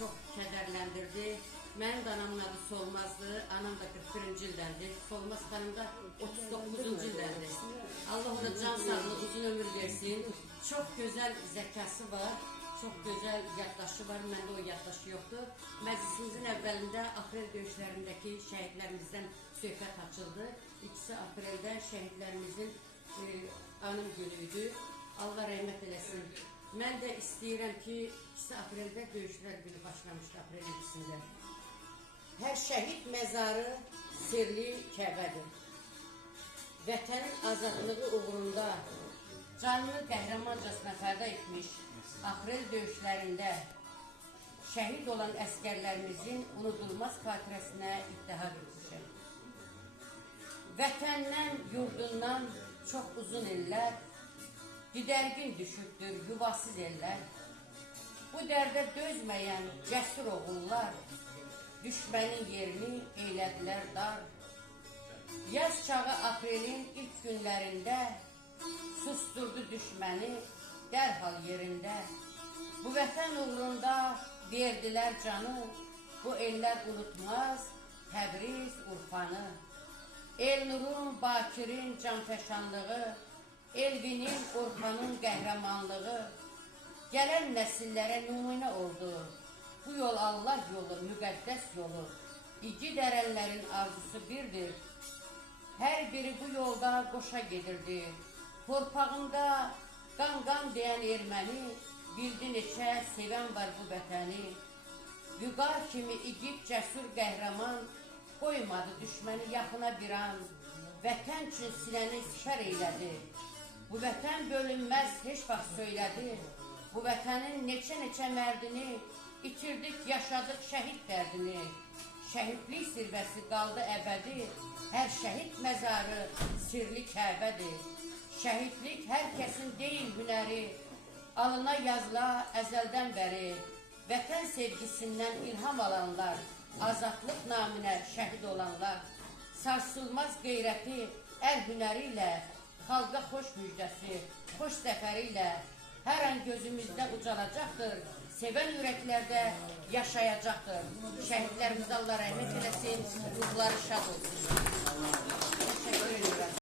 çox kədərləndirdi. Mənim də anamın adı Solmazdı, anam da 41-ci ildəndir. Solmaz xanım da 39-cu ildəndir. Allah ona can sağlığı, uzun ömür versin. Çox gözəl zəkası var, çox gözəl yaddaşı var. Məndə o yaddaşı yoxdur. Məclisimizin əvvəlində aprel döyüşlərindəki şəhidlərimizdən söhbət açıldı. 2 apreldə şəhidlərimizin anım günüydü. Allah rəhmət eləsin. Mən də istəyirəm ki, 2 apreldə döyüşlər günü başlamışdı, aprel 2-sində. Hər şəhid məzarı sirli Kəbədir. Vətənin azadlığı uğrunda canını qəhrəmancasına fəda etmiş aprel döyüşlərində şəhid olan əskərlərimizin unudulmaz xatirəsinə ittihad etmişəm. Vətəndən, yurdundan çox uzun illər, didərgin düşübdür yuvasız ellər. Bu dərdə dözməyən cəsur oğullar, düşmənin yerini eylədilər dar. Yaz çağı aprelin ilk günlərində, susturdu düşməni dərhal yerində. Bu vətən uğrunda verdilər canı, bu ellər unutmaz Təbriz Urfanı. Elnurun, Bakirin canfəşanlığı, Elvinin, Urfanın qəhrəmanlığı gələn nəsillərə nümunə oldu. Bu yol Allah yolu, müqəddəs yolu. İgid ərənlərin arzusu birdir. Hər biri bu yolda qoşa gedirdi. Torpağında qan deyən erməni, bildi neçə sevən var bu vətəni. Vüqar kimi igid, cəsur, qəhrəman, qoymadı düşməni yaxına bir an. Vətən üçün sinəni sipər eylədi. Bu vətən bölünməz heç vaxt söylədi. Bu vətənin neçə mərdini itirdik, yaşadıq şəhid dərdini. Şəhidlik zirvəsi qaldı əbədi. Hər şəhid məzarı sirli Kəbədir. Şəhidlik hər kəsin deyil hünəri. Alına yazıla əzəldən bəri. Vətən sevgisindən ilham alanlar, azadlıq naminə şəhid olanlar, sarsılmaz qeyrəti, əl hünəri ilə, xalqa xoş müjdəsi, xoş zəfəri ilə hər an gözümüzdə ucalacaqdır, sevən ürəklərdə yaşayacaqdır. Şəhidlərimizə Allah rəhmət eləsin, ruhları şad olsun. Təşəkkür edirəm.